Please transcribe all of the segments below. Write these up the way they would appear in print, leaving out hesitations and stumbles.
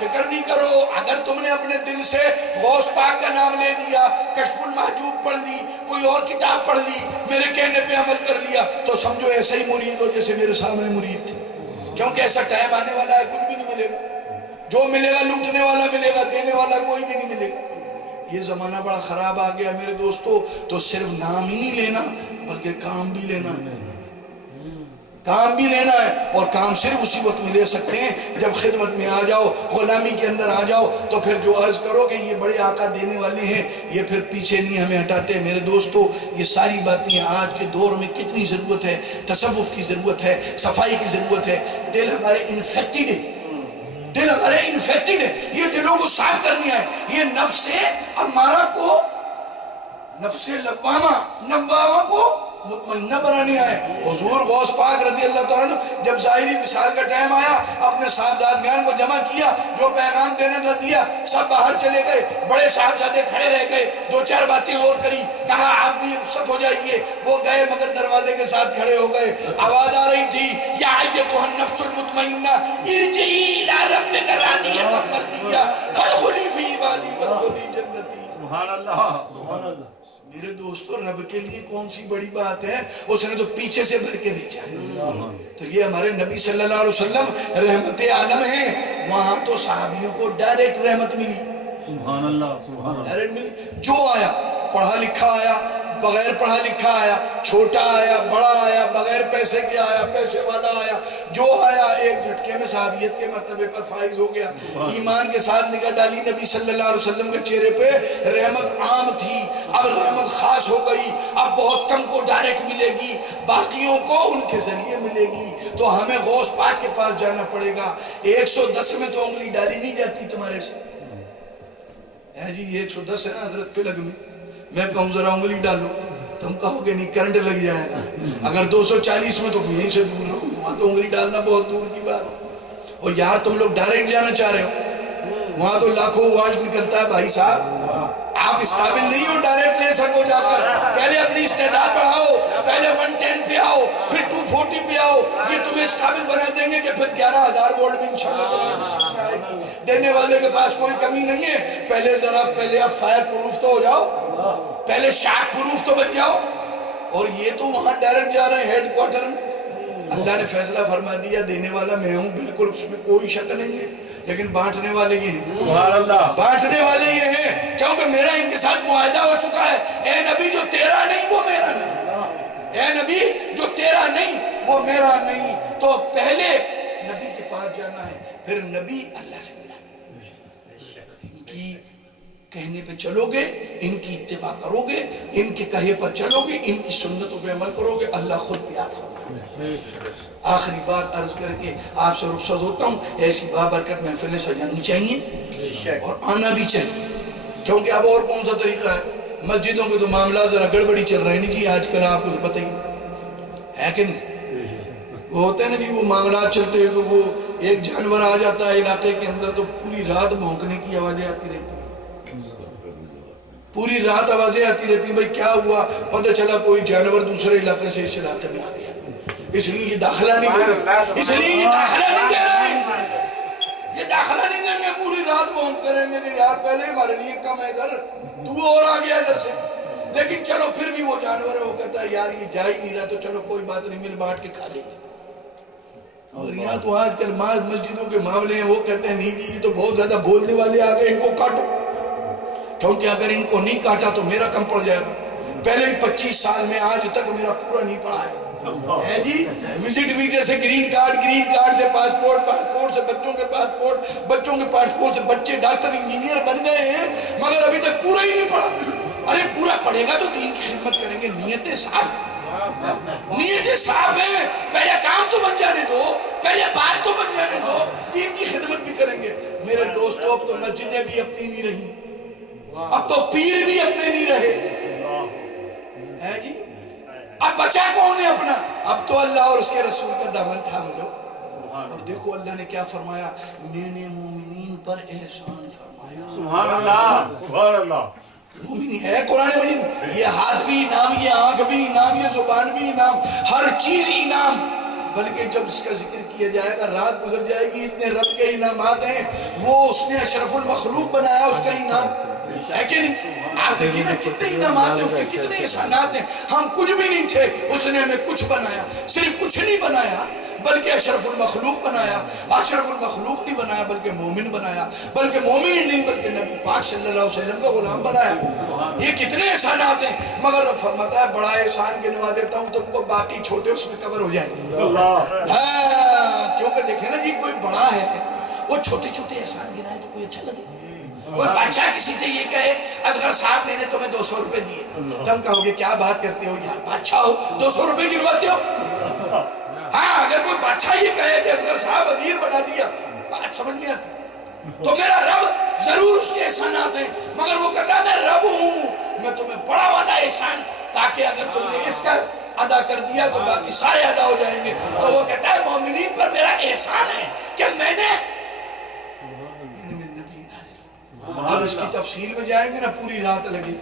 فکر نہیں کرو، اگر تم نے اپنے دل سے غوث پاک کا نام لے دیا، کشف المحجوب پڑھ لی، کوئی اور کتاب پڑھ لی، میرے کہنے پہ عمل کر لیا، تو سمجھو ایسا ہی مرید ہو جیسے میرے سامنے مرید تھے، کیونکہ ایسا ٹائم آنے والا ہے کچھ بھی نہیں ملے گا، جو ملے گا لوٹنے والا ملے گا، دینے والا کوئی بھی نہیں ملے گا۔ یہ زمانہ بڑا خراب آ گیا میرے دوستو، تو صرف نام ہی نہیں لینا بلکہ کام بھی لینا ہے، کام بھی لینا ہے، اور کام صرف اسی وقت میں لے سکتے ہیں جب خدمت میں آ جاؤ، غلامی کے اندر آ جاؤ، تو پھر جو عرض کرو کہ یہ بڑے آقا دینے والے ہیں، یہ پھر پیچھے نہیں ہمیں ہٹاتے۔ میرے دوستو یہ ساری باتیں آج کے دور میں کتنی ضرورت ہے، تصوف کی ضرورت ہے، صفائی کی ضرورت ہے، دل ہمارے انفیکٹڈ ہے، دل ہمارے انفیکٹڈ ہے، یہ دلوں کو صاف کرنی ہے، یہ نفس امارہ کو، نفس لوامہ کو مطمئنہ بنانے آئے۔ حضور غوث پاک رضی اللہ تعالیٰ عنہ جب ظاہری وصال کا ٹائم آیا، اپنے صاحبزادگان کو جمع کیا، جو پیغام دینے تھا دیا، سب باہر چلے گئے، بڑے صاحبزادے کھڑے رہ گئے، دو چار باتیں اور کری، کہا آپ بھی رخصت ہو جائیے، وہ گئے مگر دروازے کے ساتھ کھڑے ہو گئے، آواز آ رہی تھی، یا ایتھا النفس المطمئنہ ارجعی الی ربک راضیۃ مرضیہ فادخلی فی عبادی وادخلی جنتی۔ سبحان اللہ، سبحان اللہ۔ میرے دوستو رب کے لیے کون سی بڑی بات ہے، اس نے تو پیچھے سے بھر کے بھیجا ہے۔ تو یہ ہمارے نبی صلی اللہ علیہ وسلم رحمت عالم ہیں، وہاں تو صحابیوں کو ڈائریکٹ رحمت ملی، سبحان اللہ، سبحان اللہ۔ ڈائریکٹ ملی، جو آیا پڑھا لکھا آیا، بغیر پڑھا لکھا آیا، چھوٹا آیا، بڑا آیا، بغیر پیسے کے آیا، پیسے والا آیا، جو آیا ایک جھٹکے میں صحابیت کے مرتبے پر فائز ہو گیا، ایمان کے ساتھ نگاہ ڈالی نبی صلی اللہ علیہ وسلم کے چہرے پہ، رحمت عام تھی، اب رحمت خاص ہو گئی، اب بہت کم کو ڈائریکٹ ملے گی، باقیوں کو ان کے ذریعے ملے گی، تو ہمیں غوث پاک کے پاس جانا پڑے گا۔ 110 میں تو انگلی ڈالی نہیں جاتی تمہارے سے، ہے جی 110 ہے نا حضرت پلگ میں، میں کہوں ذرا انگلی ڈالو، تم کہو کہ نہیں کرنٹ لگ جائے گا، اگر 240 میں تو یہیں سے دور رہو، وہاں تو انگلی ڈالنا بہت دور کی بات، اور یار تم لوگ ڈائریکٹ جانا چاہ رہے ہو، وہاں تو لاکھوں والٹ نکلتا ہے بھائی صاحب، آپ اس قابل نہیں ہو ڈائریکٹ لے سکو جا کر، پہلے اپنی استعداد بڑھاؤ، پہلے 110 پہ آؤ، پھر 240 پہ آؤ، یہ تمہیں اس قابل بنا دیں گے کہ پھر 11,000 وولٹ بھی انشاءاللہ تمہارے نصیب میں آئے گی، دینے والے کے پاس کوئی کمی نہیں ہے، پہلے آپ فائر پروف تو ہو جاؤ، پہلے شاک پروف تو بن جاؤ، اور یہ تو وہاں ڈائریکٹ جا رہے ہیں ہیڈ کوارٹر میں۔ اللہ نے فیصلہ فرما دیا دینے والا میں ہوں، بالکل اس میں کوئی شک نہیں ہے، لیکن بانٹنے والے یہ ہیں، سبحان اللہ، بانٹنے والے یہ ہیں، کیونکہ میرا ان کے ساتھ معاہدہ ہو چکا ہے، اے نبی جو تیرا نہیں وہ میرا نہیں، اے نبی جو تیرا نہیں وہ میرا نہیں، تو پہلے نبی کے پاس جانا ہے، پھر نبی اللہ سے ملانا ہے، ان کی کہنے پہ چلو گے، ان کی اتباع کرو گے، ان کے کہے پر چلو گے، ان کی سنتوں پہ عمل کرو گے، اللہ خود پیار فرمائے۔ آخری بات عرض کر کے آپ سے رخصت ہوتا ہوں، ایسی بابرکت محفلیں سجانی چاہیے اور آنا بھی چاہیے، کیونکہ اب اور کون سا طریقہ ہے، مسجدوں کے تو معاملات ذرا گڑبڑی چل رہے نہیں جی آج کل، آپ کو تو پتہ ہی ہے کہ نہیں، وہ ہوتے ہیں نا جی وہ معاملات چلتے ہیں، وہ ایک جانور آ جاتا ہے علاقے کے اندر تو پوری رات بھونکنے کی آوازیں آتی رہتی ہیں، پوری رات آوازیں آتی رہتی ہیں، بھئی کیا ہوا، پتہ چلا کوئی جانور دوسرے علاقے سے اس علاقے میں آ گیا، اس لیے یہ داخلہ نہیں دے رہے، اس لیے یہ داخلہ نہیں دے رہے، یہ داخلہ نہیں دیں گے، پوری رات بھونک کریں گے کہ یار پہلے ہمارے لیے کم ہے ادھر، تو اور آ گیا ادھر سے، لیکن چلو پھر بھی وہ جانور ہے، وہ کہتا ہے یار یہ جا ہی نہیں رہا، تو چلو کوئی بات نہیں، مل بانٹ کے کھا لیں گے۔ اور یہاں تو آج کل مسجدوں کے معاملے ہیں، وہ کہتے ہیں نہیں جی یہ تو بہت زیادہ بولنے والے آ گئے، ان کو کاٹو، کیونکہ اگر ان کو نہیں کاٹا تو میرا کم پڑ جائے گا، پہلے 25 سال میں آج تک میرا پورا نہیں پڑا ہے جی، وزٹ ویزے سے گرین کارڈ سے پاسپورٹ سے بچوں کے پاسپورٹ سے بچے ڈاکٹر انجینئر بن گئے ہیں، مگر ابھی تک پورا ہی نہیں پڑا۔ ارے پورا پڑھے گا تو دین کی خدمت کریں گے، نیتیں صاف ہیں، پہلے کام تو بن جانے دو، پہلے بات تو بن جانے دو، دین کی خدمت بھی کریں گے۔ میرے دوستو اب تو مسجدیں بھی اپنی نہیں رہی، اب تو پیر بھی اپنے نہیں رہے ہے جی، اب بچا کون ہے اپنا، اب تو اللہ اور اس کے رسول کا دامن تھام لو۔ اور دیکھو اللہ نے کیا فرمایا، میں نے مومنین پر احسان فرمایا، سبحان اللہ، سبحان اللہ، مومن ہے قرآن مجید، یہ ہاتھ بھی انعام، یہ آنکھ بھی انعام، یہ زبان بھی انعام، ہر چیز انعام، بلکہ جب اس کا ذکر کیا جائے گا رات گزر جائے گی، اتنے رب کے انعامات ہیں، وہ اس نے اشرف المخلوق بنایا، اس کا انعام ہے کہ نہیں؟ آپ دیکھیں نا کتنے انعامات ہیں اس کے، کتنے احسانات ہیں. ہم کچھ بھی نہیں تھے، اس نے ہمیں کچھ بنایا. صرف کچھ نہیں بنایا بلکہ اشرف المخلوق بنایا. اشرف المخلوق نہیں بنایا بلکہ مومن بنایا، بلکہ مومن نہیں بلکہ نبی پاک صلی اللہ علیہ وسلم کا غلام بنایا. یہ کتنے احسانات ہیں. مگر رب فرماتا ہے بڑا احسان گنوا دیتا ہوں تم کو، باقی چھوٹے اس میں کور ہو جائیں گے. ہاں کیونکہ دیکھیں نا جی، کوئی بڑا ہے وہ چھوٹے چھوٹے احسان گنائے تو کوئی اچھا لگے. کوئی بادشاہ کسی سے یہ کہے اصغر صاحب میں نے تمہیں 200 روپے دیے، تم کہو گے کیا بات کرتے ہو یار، بادشاہ ہو 200 روپے گنواتے ہو. ہاں اگر کوئی بادشاہ یہ کہے کہ اصغر صاحب وزیر بنا دیا، بات سمجھ نہیں آتی. تو میرا رب ضرور اس کے احسانات ہیں، مگر وہ کہتا ہے میں رب ہوں، میں تمہیں بڑا والا احسان، تاکہ اگر تم نے اس کا ادا کر دیا تو باقی سارے ادا ہو جائیں گے. تو وہ کہتا ہے مومنین پر میرا احسان ہے کہ میں نے اب اس کی تفصیل میں جائیں گے نا پوری رات لگے.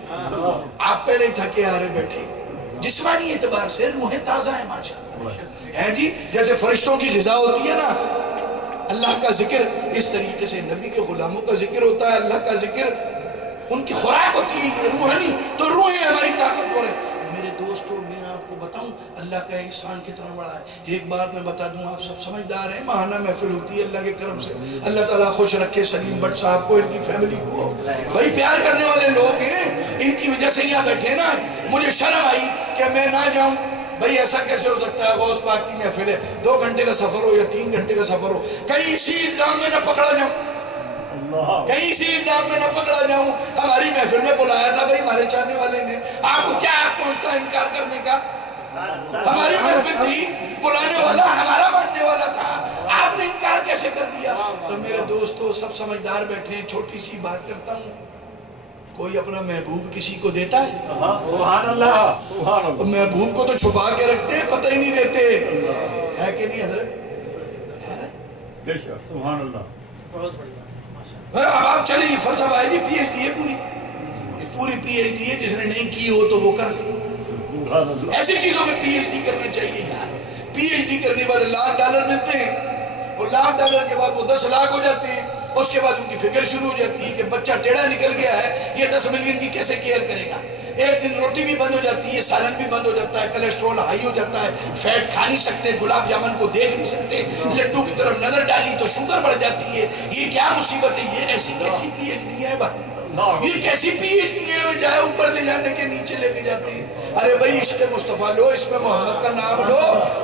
آپ پہلے تھکے آ رہے بیٹھے، جسمانی اعتبار سے روحیں تازہ ہیں ماشاءاللہ ہے جی. جیسے فرشتوں کی غذا ہوتی ہے نا، اللہ کا ذکر، اس طریقے سے نبی کے غلاموں کا ذکر ہوتا ہے، اللہ کا ذکر ان کی خوراک ہوتی ہے یہ روحانی. تو روحیں ہماری طاقتور ہیں. میرے دوستو میں آپ کو بتاؤں اللہ کا احسان کتنا بڑا ہے. ایک بات میں بتا دوں، آپ سب سمجھدار ہیں، ماہانہ محفل ہوتی ہے اللہ کے کرم سے. اللہ تعالیٰ خوش رکھے سلیم بٹ صاحب کو، ان کی فیملی کو. بھائی پیار کرنے والے لوگ ہیں، ان کی وجہ سے یہاں بیٹھے نا. مجھے شرم آئی کہ میں نہ جاؤں. بھائی ایسا کیسے ہو سکتا ہے؟ غوث پاک کی محفل ہے، 2 گھنٹے کا سفر ہو یا 3 گھنٹے کا سفر ہو، کہیں اسی الزام میں نہ پکڑا جاؤں، کہیں اسی الزام میں نہ پکڑا جاؤں. ہماری محفل میں بلایا تھا بھائی ہمارے چاہنے والے نے، آپ کو کیا حق پہنچتا ہے انکار کرنے کا؟ ہماری محفل تھی، بلانے والا ہمارا ماننے والا تھا، آپ نے انکار کیسے کر دیا؟ تو میرے دوستو سب سمجھدار بیٹھے ہیں. چھوٹی سی بات کرتا ہوں، کوئی اپنا محبوب کسی کو دیتا ہے؟ سبحان اللہ سبحان اللہ. محبوب کو تو چھپا کے رکھتے ہیں، پتہ ہی نہیں دیتے، ہے کہ نہیں حضرت؟ بے شک سبحان اللہ. اب آپ چلیں، یہ فلسفہ ہے جی، پی ایچ ڈی ہے پوری پی ایچ ڈی ہے. جس نے نہیں کی ہو تو وہ کر لے. ایسی چیزوں میں پی ایچ ڈی کرنا چاہیے یار. پی ایچ ڈی کرنے کے بعد $1,00,000 ملتے ہیں، اور $1,00,000 کے بعد وہ 10 لاکھ ہو جاتے ہیں. اس کے بعد ان کی فکر شروع ہو جاتی ہے کہ بچہ ٹیڑھا نکل گیا ہے، یہ 10 ملین کی کیسے کیئر کرے گا. ایک دن روٹی بھی بند ہو جاتی ہے، سالن بھی بند ہو جاتا ہے، کولیسٹرول ہائی ہو جاتا ہے، فیٹ کھا نہیں سکتے، گلاب جامن کو دیکھ نہیں سکتے، لڈو کی طرف نظر ڈالی تو شوگر بڑھ جاتی ہے. یہ کیا مصیبت ہے؟ یہ ایسی کیسی پی ایچ ڈی ہے بھائی؟ یہ کیسی پی ایچ ڈی ہے جائے اوپر لے جانے کے نیچے لے کے جاتے ہیں. ارے بھائی عشق مصطفیٰ لو، اس میں محمد کا نام لو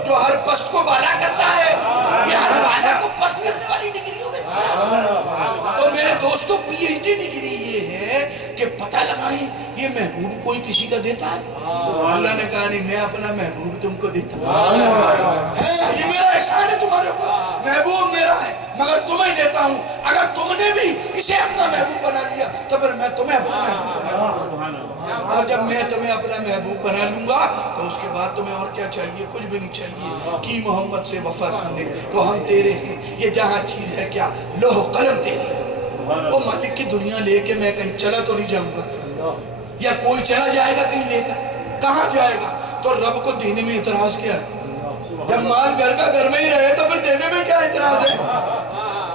جو ہر پست کو بالا کرتا ہے. یہ ہر بالا کو پست کرنے والی ڈگریوں میں تو میرے دوستو پی ایچ ڈی ڈگری یہ ہے کہ پتہ لگائیں یہ محبوب کوئی کسی کا دیتا ہے. اللہ نے کہا نہیں، میں اپنا محبوب تم کو دیتا ہوں. یہ میرا احسان ہے تمہارے اوپر، محبوب میرا ہے مگر تمہیں دیتا ہوں. اگر تم نے بھی اسے اپنا محبوب بنا لیا تو پھر میں تمہیں اپنا محبوب بنا لوں گا. اور جب میں تمہیں اپنا محبوب بنا لوں گا تو اس کے بعد تمہیں اور کیا چاہیے؟ کچھ بھی نہیں چاہیے. کی محمد سے وفا تم نے تو ہم تیرے ہیں. یہ جہاں چیز ہے کیا، لوح و قلم تیرے ہیں. وہ مالک کی دنیا لے کے میں کہیں چلا تو نہیں جاؤں گا، یا کوئی چلا جائے گا کہیں لے کر؟ کہاں جائے گا؟ تو رب کو دینے میں اعتراض کیا ہے؟ جب مال گھر کا گھر میں ہی رہے تو پھر دینے میں کیا اعتراض ہے؟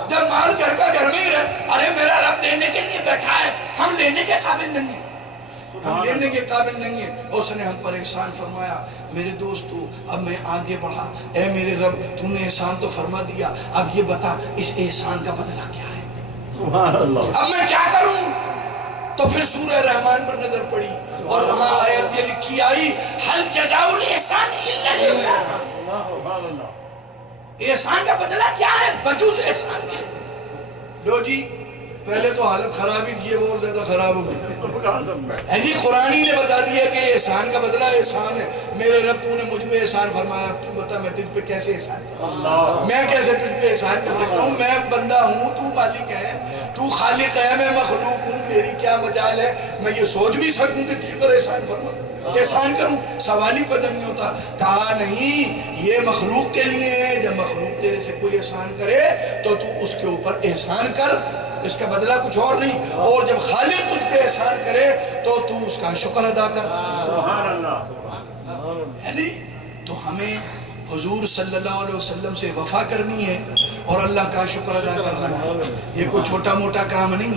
جب مال گھر کا گھر میں ہی رہے، ارے میرا رب دینے کے لیے بیٹھا ہے، ہم لینے کے قابل نہیں ہیں، ہم لینے کے قابل نہیں ہیں. اس نے ہم پر احسان فرمایا. میرے دوستو اب میں آگے بڑھا. اے میرے رب تو نے احسان تو فرما دیا، اب یہ بتا اس احسان کا بدلہ کیا ہے؟ سبحان اللہ. اب میں کیا کروں؟ تو پھر سورہ رحمان پر نظر پڑی اور وہاں آیت یہ لکھی آئی، حل جزاء الاحسان الا الاحسان. احسان کا بدلہ کیا ہے بجوز احسان کے؟ لو جی پہلے تو حالت خراب ہی تھی، وہ اور زیادہ خراب ہو گئی. جی قرآن ہی نے بتا دیا کہ احسان کا بدلہ احسان ہے. میرے رب تو نے مجھ پہ احسان فرمایا، تو بتا میں تجھ پہ کیسے احسان کروں؟ میں کیسے تجھ پہ احسان کر سکتا ہوں؟ میں بندہ ہوں، تو مالک ہے، تو خالق ہے، میں مخلوق ہوں، میری کیا مجال ہے میں یہ سوچ بھی سکوں کہ تجھ پر احسان فرماؤں، احسان کروں؟ سوال ہی پیدا نہیں ہوتا. کہا نہیں، یہ مخلوق کے لیے ہے. جب مخلوق تیرے سے کوئی احسان کرے تو تو اس کے اوپر احسان کر، اس کا بدلہ کچھ اور نہیں. اور جب خالق تجھ پہ احسان کرے تو تو اس کا شکر ادا کر. یعنی تو ہمیں حضور صلی اللہ علیہ وسلم سے وفا کرنی ہے اور اللہ کا شکر ادا کرنا ہے. یہ کوئی چھوٹا موٹا کام نہیں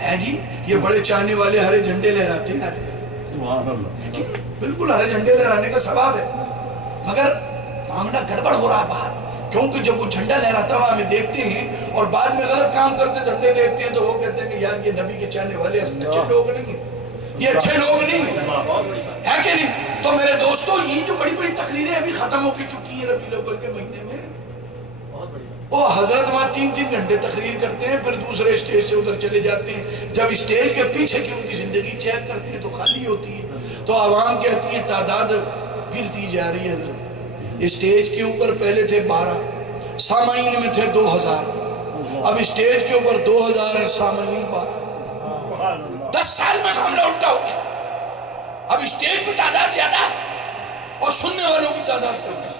ہے جی. یہ بڑے چاہنے والے ہرے جھنڈے لہراتے ہیں آج. سبحان اللہ. بالکل ہرے جھنڈے لہرانے کا ثواب ہے، مگر معاملہ گڑبڑ ہو رہا ہے باہر. کیونکہ جب وہ جھنڈا لہراتا ہوا ہمیں دیکھتے ہیں اور بعد میں غلط کام کرتے دھندے دیکھتے ہیں تو وہ کہتے ہیں کہ یار یہ نبی کے چاہنے والے اچھے لوگ نہیں ہیں، یہ اچھے لوگ نہیں ہیں، ہے کہ نہیں؟ تو میرے دوستو یہ جو بڑی بڑی تقریریں ابھی ختم ہو کی چکی ہیں ربیع الاول کے مہینے میں، وہ حضرت وہاں 3 گھنٹے تقریر کرتے ہیں، پھر دوسرے اسٹیج سے ادھر چلے جاتے ہیں. جب اسٹیج کے پیچھے کی ان کی زندگی چیک کرتے ہیں تو خالی ہوتی ہے. تو عوام کہتی ہے تعداد گرتی جا رہی ہے. حضرت اسٹیج کے اوپر پہلے تھے 12، سامعین میں تھے 2000، اب اسٹیج کے اوپر 2000 ہیں، سامعین 12. 10 سال میں معاملہ الٹا ہو گیا. اب اسٹیج پہ تعداد زیادہ ہے اور سننے والوں کی تعداد کم ہے.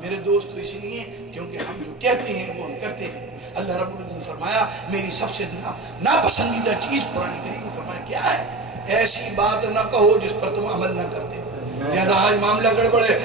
میرے دوستو اس لیے کیونکہ ہم جو کہتے ہیں وہ ہم کرتے نہیں. اللہ رب العزت نے فرمایا میری سب سے ناپسندیدہ چیز قرآن کریم نے فرمایا کیا ہے؟ ایسی بات نہ کہو جس پر تم عمل نہ کرتے ہو. لہذا آج معاملہ گڑبڑ ہے.